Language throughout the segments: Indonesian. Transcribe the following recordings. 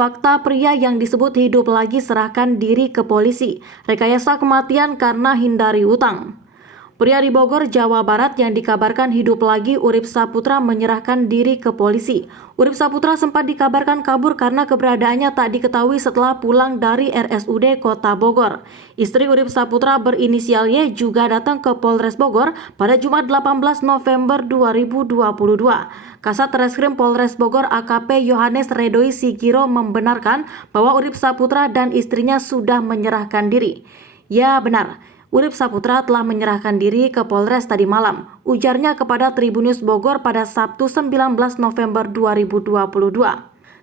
Fakta pria yang disebut hidup lagi serahkan diri ke polisi. Rekayasa kematian karena hindari utang. Pria di Bogor, Jawa Barat yang dikabarkan hidup lagi, Urip Saputra, menyerahkan diri ke polisi. Urip Saputra sempat dikabarkan kabur karena keberadaannya tak diketahui setelah pulang dari RSUD Kota Bogor. Istri Urip Saputra berinisial Y juga datang ke Polres Bogor pada Jumat 18 November 2022. Kasat Reskrim Polres Bogor AKP Yohanes Redoi Sigiro membenarkan bahwa Urip Saputra dan istrinya sudah menyerahkan diri. Ya benar, Urip Saputra telah menyerahkan diri ke Polres tadi malam, ujarnya kepada Tribunnews Bogor pada Sabtu 19 November 2022.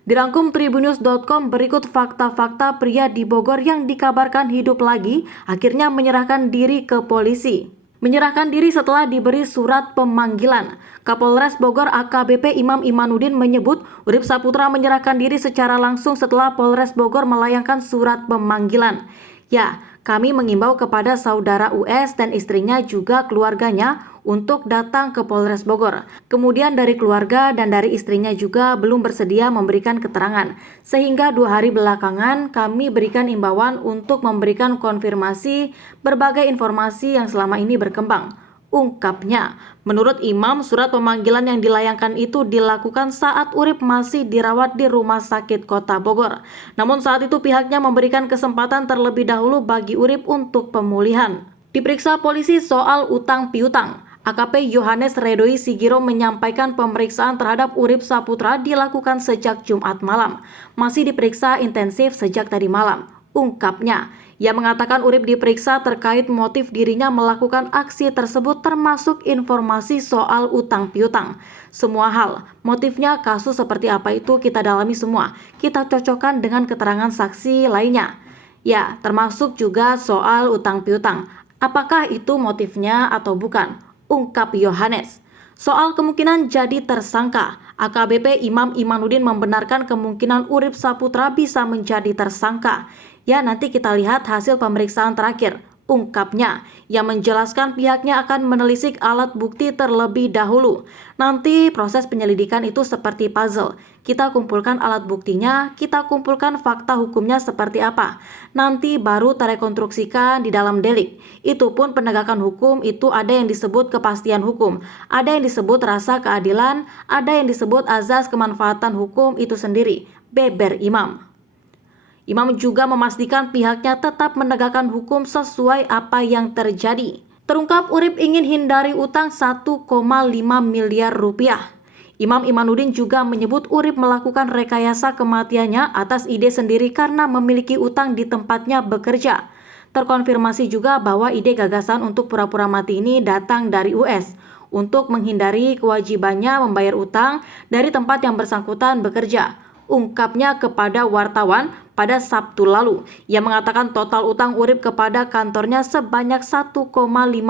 Dirangkum Tribunnews.com, berikut fakta-fakta pria di Bogor yang dikabarkan hidup lagi akhirnya menyerahkan diri ke polisi. Menyerahkan diri setelah diberi surat pemanggilan. Kapolres Bogor AKBP Imam Imanuddin menyebut Urip Saputra menyerahkan diri secara langsung setelah Polres Bogor melayangkan surat pemanggilan. Ya, kami mengimbau kepada saudara US dan istrinya juga keluarganya untuk datang ke Polres Bogor. Kemudian dari keluarga dan dari istrinya juga belum bersedia memberikan keterangan. Sehingga 2 hari belakangan kami berikan imbauan untuk memberikan konfirmasi berbagai informasi yang selama ini berkembang. Ungkapnya, menurut Imam, surat pemanggilan yang dilayangkan itu dilakukan saat Urip masih dirawat di Rumah Sakit Kota Bogor. Namun saat itu pihaknya memberikan kesempatan terlebih dahulu bagi Urip untuk pemulihan. Diperiksa polisi soal utang piutang, AKP Yohanes Redoi Sigiro menyampaikan pemeriksaan terhadap Urip Saputra dilakukan sejak Jumat malam. Masih diperiksa intensif sejak tadi malam. Ungkapnya, ia mengatakan Urip diperiksa terkait motif dirinya melakukan aksi tersebut termasuk informasi soal utang piutang. Semua hal, motifnya, kasus seperti apa itu kita dalami semua. Kita cocokkan dengan keterangan saksi lainnya. Ya, termasuk juga soal utang piutang. Apakah itu motifnya atau bukan? Ungkap Yohanes. Soal kemungkinan jadi tersangka, AKBP Imam Imanuddin membenarkan kemungkinan Urip Saputra bisa menjadi tersangka. Ya, nanti kita lihat hasil pemeriksaan terakhir, ungkapnya. Yang menjelaskan pihaknya akan menelisik alat bukti terlebih dahulu. Nanti proses penyelidikan itu seperti puzzle. Kita kumpulkan alat buktinya, kita kumpulkan fakta hukumnya seperti apa. Nanti baru terekonstruksikan di dalam delik. Itu pun penegakan hukum itu ada yang disebut kepastian hukum, ada yang disebut rasa keadilan, ada yang disebut azas kemanfaatan hukum itu sendiri, beber Imam. Imam juga memastikan pihaknya tetap menegakkan hukum sesuai apa yang terjadi. Terungkap Urip ingin hindari utang 1,5 miliar rupiah. Imam Imanuddin juga menyebut Urip melakukan rekayasa kematiannya atas ide sendiri karena memiliki utang di tempatnya bekerja. Terkonfirmasi juga bahwa ide gagasan untuk pura-pura mati ini datang dari US untuk menghindari kewajibannya membayar utang dari tempat yang bersangkutan bekerja. Ungkapnya kepada wartawan pada Sabtu lalu. Ia mengatakan total utang Urip kepada kantornya sebanyak 1,5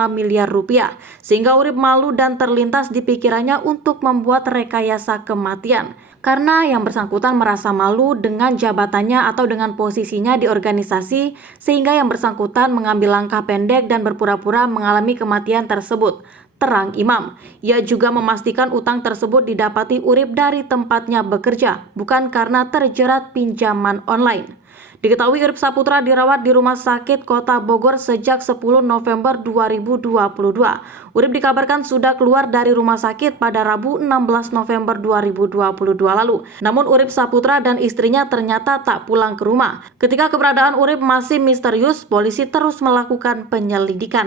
miliar rupiah. Sehingga Urip malu dan terlintas di pikirannya untuk membuat rekayasa kematian. Karena yang bersangkutan merasa malu dengan jabatannya atau dengan posisinya di organisasi, sehingga yang bersangkutan mengambil langkah pendek dan berpura-pura mengalami kematian tersebut. Terang Imam. Ia juga memastikan utang tersebut didapati Urip dari tempatnya bekerja, bukan karena terjerat pinjaman online. Diketahui Urip Saputra dirawat di Rumah Sakit Kota Bogor sejak 10 November 2022. Urip dikabarkan sudah keluar dari rumah sakit pada Rabu 16 November 2022 lalu. Namun Urip Saputra dan istrinya ternyata tak pulang ke rumah. Ketika keberadaan Urip masih misterius, polisi terus melakukan penyelidikan.